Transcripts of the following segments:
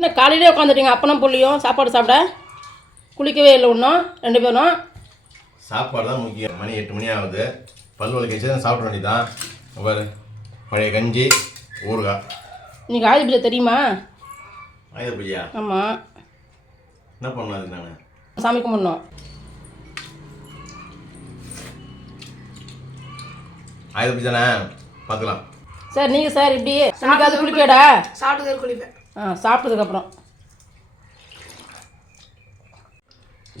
என்ன காலையிலே உட்காந்துட்டீங்க அப்பனும் புள்ளியும் சாப்பாடு சாப்பிட? குளிக்கவே இல்லை இன்னும் 2 பேரும். சாப்பாடு தான் முக்கியம். மணி 8 மணி ஆகுது. பல் வலிக்க தான் சாப்பிட வேண்டியதான். பாரு, பழைய கஞ்சி ஊறுகாய். இன்னைக்கு ஆயுத பூஜை தெரியுமா? ஆயுத பூஜையா? ஆமாம். என்ன பண்ணலாம் அதுக்கு நான்? சாமி கும்பிடணும். ஆயுத பூஜை தானே, பார்த்துக்கலாம். சார் நீங்கள் சார் இப்படி இன்னைக்காவது குளிக்கடா? சாப்பிட்டு குளிப்பேன். சாப்பிட்டதுக்கப்புறம்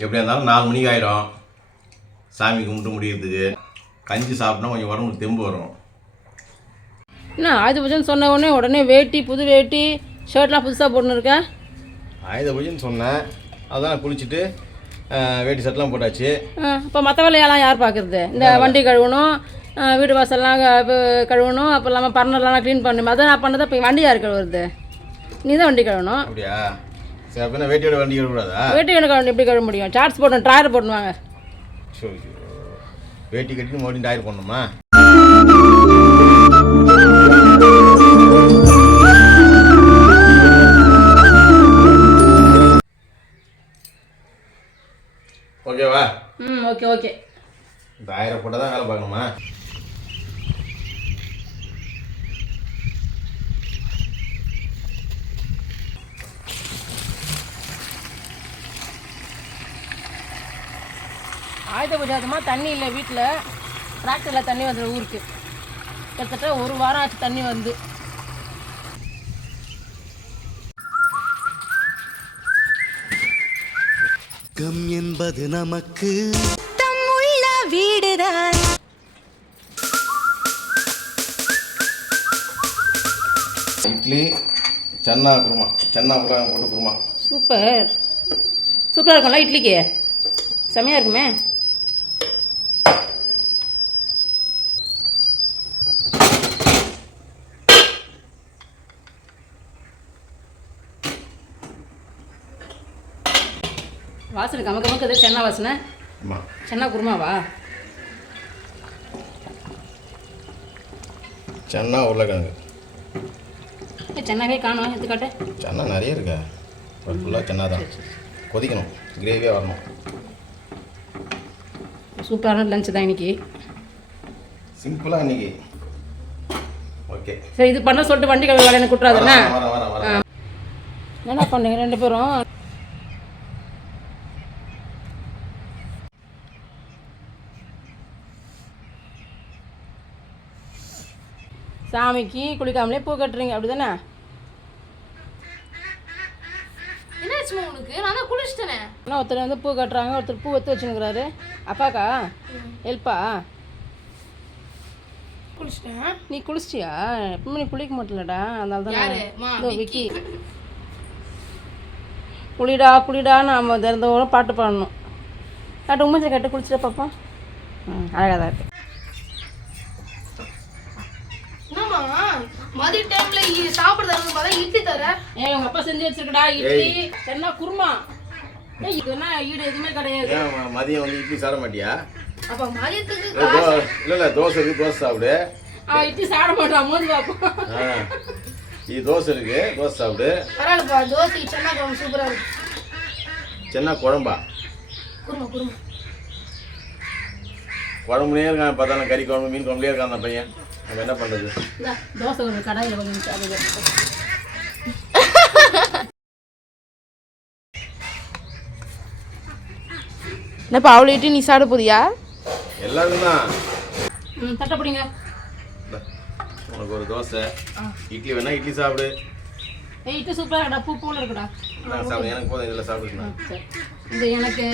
எப்படியா இருந்தாலும் 4 மணிக்கு ஆயிடும் சாமி கும்பிட்டு முடியறதுக்கு. கஞ்சி சாப்பிட்டா கொஞ்சம் உடம்புக்கு தெம்பு வரும். என்ன ஆயுத பூஜைன்னு சொன்ன உடனே வேட்டி, புது வேட்டி, ஷர்ட்லாம் புதுசாக போட்டுன்னு இருக்கேன். ஆயுத பூஜைன்னு சொன்னேன், அதான் குளிச்சுட்டு வேட்டி சட்டெலாம் போட்டாச்சு. இப்போ மற்ற வேலையெல்லாம் யார் பார்க்குறது? இந்த வண்டி கழுவணும், வீடு வாசல்லாம் கழுவணும், அப்போ இல்லாமல் பர்னர்லாம் க்ளீன் பண்ணணும். அதான் நான் பண்ணதான். இப்போ வண்டி யார் கழுவுறது? நீ தான் வண்டி கழுவணும். அப்படியா? சரி, அப்போ வேட்டியோட வண்டி கழுவக்கூடாதா? வேட்டி கழுவணும். எப்படி கழுவ முடியும்? சார்ட்ஸ் போடணும், ட்ராயர் போடணுவாங்க. சரி, வேட்டி கட்டின்னு மறுபடியும் டயர் பண்ணணுமா? ஓகேவா? Okay okay. டயரை போட்டால் தான் வேலை பார்க்கணுமா? ஆயுத பூஜை அதுமா தண்ணி இல்லை வீட்டில். டிராக்டரில் தண்ணி வந்துடும் ஊருக்கு. கிட்டத்தட்ட 1 வாரம் ஆச்சு தண்ணி வந்து. கம் என்பது நமக்கு தம்முள்ள வீடுதான். இட்லி சன்னா குருமா, சன்னா போட்டு குருமா. சூப்பராக இருக்கும்ல இட்லிக்கு? செமையாக இருக்குமே. வாசனை கமக்குது. சென்னா வாசனை. ஆமாம், சென்னா குருமாவா? சன்னா உருளைக்கிழங்கு. சென்னாவே காணும். எடுத்துக்காட்டு. சன்னா நிறைய இருக்கா? ஃபுல்லாக சன்னா தான். கொதிக்கணும், கிரேவியாக வரணும். சூப்பரான லஞ்சு தான் இன்னைக்கு. சிம்பிளாக இன்னைக்கு. ஓகே சரி, இது பண்ண சொல்லிட்டு வண்டி கழுவி வேலை கூட்டுறாதுண்ணா. வரேன். என்ன பண்ணுங்க 2 பேரும்? சாமிக்கு குளிக்காமலே பூ கட்டுறீங்க அப்படி தானே? என்னாச்சுமா உனக்கு? நான் தான் குளிச்சிட்டேனே. ஆனால் ஒருத்தர் வந்து பூ கட்டுறாங்க, ஒருத்தர் பூ எடுத்து வச்சுருக்கிறாரு. அப்பாக்கா ஹெல்ப்பா? குளிச்சிட்டேன். நீ குளிச்சிட்டியா? எப்பவுமே நீ குளிக்க மாட்டலடா, அதனால தான். விக்கி குளிடா நாம் திறந்தோட பாட்டு பாடணும். காட்டு உம்மஞ்சை கட்டு குளிச்சுட்டா பாப்பா. அழகாக தான் இருக்கு. என்னம்மா மதிய டைம்ல சாப்பிடுறது பார்த்தா இட்லி தர? உங்க அப்பா செஞ்சு வச்சிருக்கடா இட்லி, சென்னா குருமா. இது என்ன ஈடு எதுவுமே கிடையாது. மதியம் வந்து இட்லி சாப்பிட மாட்டியா? அப்ப மதியத்துக்கு இல்லை தோசை இருக்கு, தோசை சாப்பிடு. இட்லி சாப்பிட மாட்டான் மோது பாப்பா. இது தோசை இருக்கு, தோசை சாப்பிடு. பரவாயில்லப்பா. தோசை சென்னா குழம்பு சூப்பரா இருக்கு. சென்னா குழம்பா? குருமா குழம்புனே இருக்கான். பார்த்தாலும் கறி குழம்பு, மீன் குழம்புலேயே இருக்கான் அந்த பையன். நம்ம என்ன பண்ணுறது? தோசை ஒரு கடாயில் கொஞ்சம் என்னப்பா அவ்வளோ இட்லி நீ சாப்பிட போதியா? எல்லாருக்கும் தான். தட்டை பிடிங்க. உனக்கு ஒரு தோசை, இட்லி வேணா இட்லி சாப்பிடு. இட்லி சூப்பராக இருக்கடா, பூ பூவில் இருக்குடா. நான் சாப்பிடு, எனக்கு போதும், இதில் சாப்பிடுவேன். சரி, இது எனக்கு,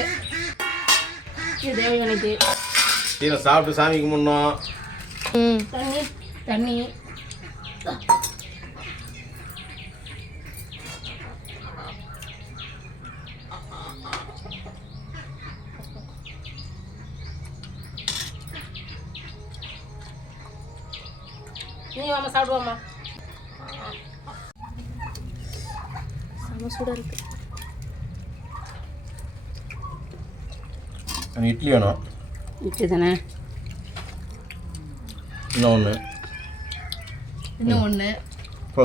இது தேவை எனக்கு. டீனை சாப்பிட்டு சாமி கும்பிடணும். தண்ணி நீ வாமா சாப்பிடுவாம்மா. செம சூடாக இருக்கு. இட்லி வேணும். இட்லி தானே? இன்னும் ஒன்று இன்னும் ஒன்று. போ.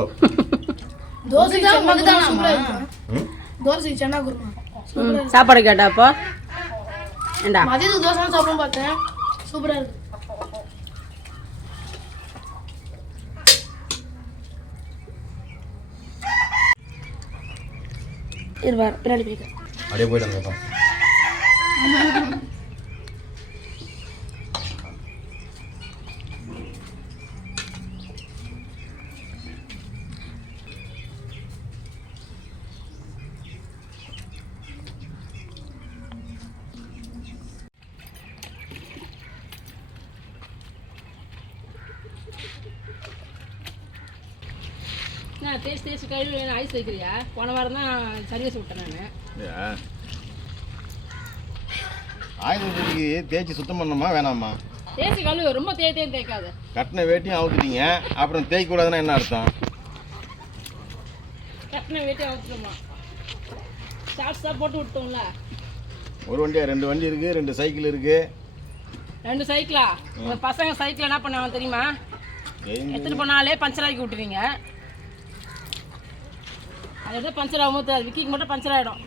தோசைக்கு சென்னா குருமா சூப்பரா ம்? இருக்கும். தோசைக்கு சென்னா குருமா. சாப்பாடு கேட்டா அப்போ ஏண்டா மதியத்துக்கு தோசை சாப்பிடணும் பார்த்தேன். சூப்பரா இருக்கு. இருவார் பின்னாடி போய்க்க. அப்படியே போயிட்டு வந்துருப்பா. நான் தேய்ச்சி கழுவி ஐஸ் வைக்கிறியா? போன வாரம் தான் சர்வீஸ் விட்டேன் நான். இல்லையா? ஆயுத பூஜைக்கு தேய்ச்சி சுத்தம் பண்ணணுமா வேணாமா? தேய்ச்சி கழுவு, ரொம்ப தேய்க்காது. கட்டின வேட்டியும் அவுத்துட்டீங்க, அப்புறம் தேய்க்க கூடாதுன்னா என்ன அர்த்தம்? கட்டின வேட்டி அவுத்துட்டோமா, ஷார்ட்ஸ் தான் போட்டு விட்டோம்ல. ஒரு வண்டியா 2 வண்டி இருக்குது, 2 சைக்கிள் இருக்குது. 2 சைக்கிளா? உங்க பசங்க சைக்கிள் என்ன பண்ணுவாங்க தெரியுமா? எடுத்துட்டு போனாலே பஞ்சர் ஆக்கி விட்டுருவீங்க. அது எதாவது பஞ்சர் ஆகும்போது அது விக்கிக்கு மட்டும் பஞ்சர் ஆகிடும்.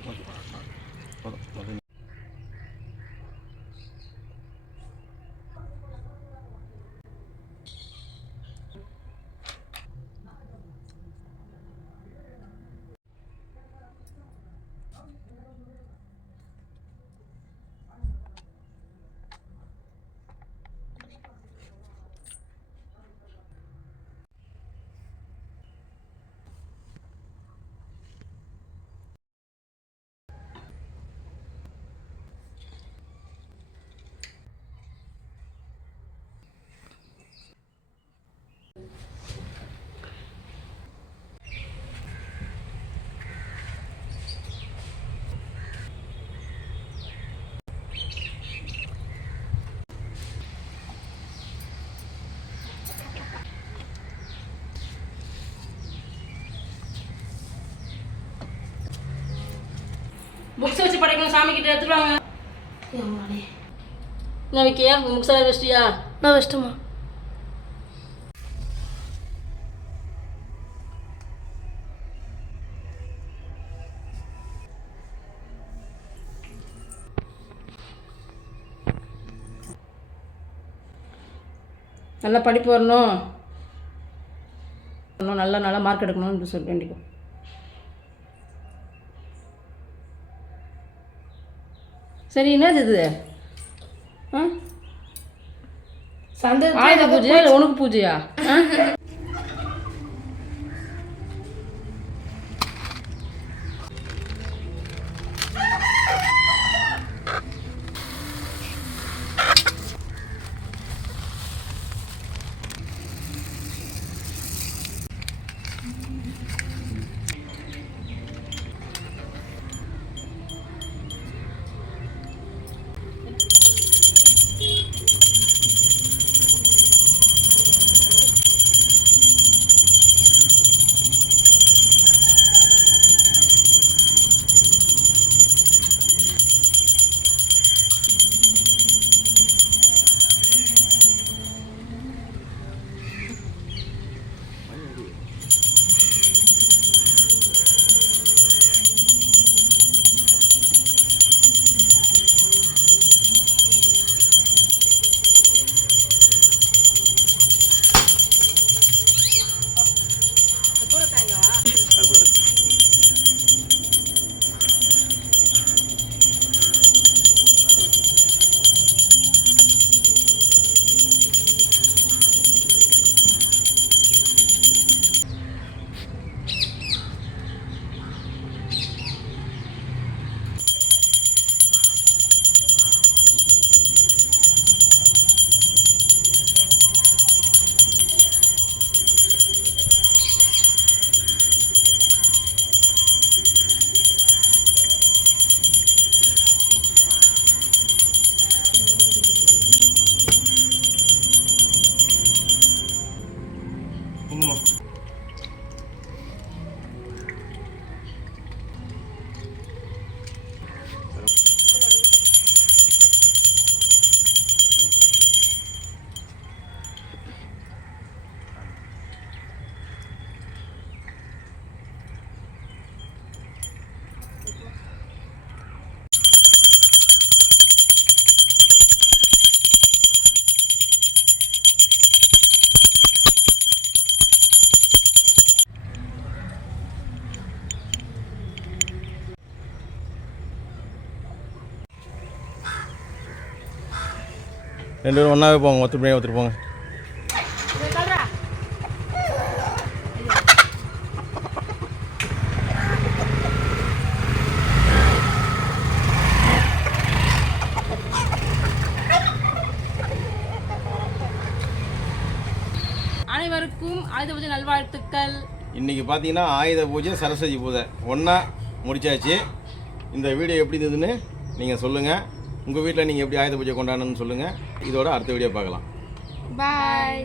புக்ஸ் வச்சு படிக்கணும், சாமி கிட்ட எடுத்துருவாங்க. என்ன விக்கியா, புக்ஸ் எல்லாம் வச்சிட்டியா? நான் வச்சிட்டோமா. நல்லா படிப்பு வரணும், நல்லா மார்க் எடுக்கணும்னு சொல்லி வேண்டிக்கும். சரி, என்னது இது? ஆயுத பூஜையா இல்லை உனக்கு பூஜையா? 2 பேரும் ஒன்றாவே போங்க, ஒருத்தர் போங்க. அனைவருக்கும் ஆயுத பூஜை நல்வாழ்த்துக்கள். இன்றைக்கி பார்த்தீங்கன்னா ஆயுத பூஜை, சரஸ்வதி பூஜை ஒன்றா முடிச்சாச்சு. இந்த வீடியோ எப்படி இருந்ததுன்னு நீங்கள் சொல்லுங்கள். உங்கள் வீட்டில் நீங்கள் எப்படி ஆயுத பூஜை கொண்டாடணும்னு சொல்லுங்கள். இதோட அடுத்த வீடியோ பார்க்கலாம். பாய்.